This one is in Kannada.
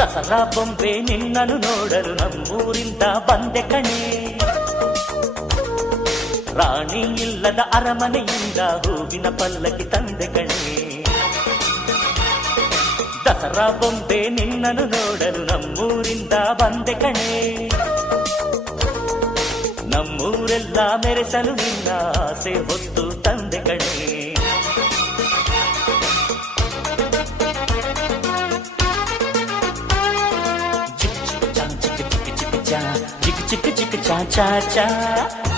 ದಸರಾ ಬೊಂಬೆ ನಿನ್ನನ್ನು ನೋಡಲು ನಮ್ಮೂರಿಂದ ಬಂದೆ ಕಣೆ. ರಾಣಿ ಇಲ್ಲದ ಅರಮನೆಯಿಂದ ಹೂವಿನ ಪಲ್ಲಕ್ಕಿ ತಂದೆ ಕಣೆ. ದಸರಾ ಬೊಂಬೆ ನಿನ್ನನ್ನು ನೋಡಲು ನಮ್ಮೂರಿಂದ ಬಂದೆ ಕಣೆ. ನಮ್ಮೂರೆಲ್ಲ ಮೆರೆಸಲು ನಿನ್ನ ಆಸೆ ಹೊತ್ತು ತಂದೆ ಕಣೆ. ಚಿಕ್ಕ ಚಿಕ್ಕ ಚಾ ಚಾ ಚಾ ಚಾ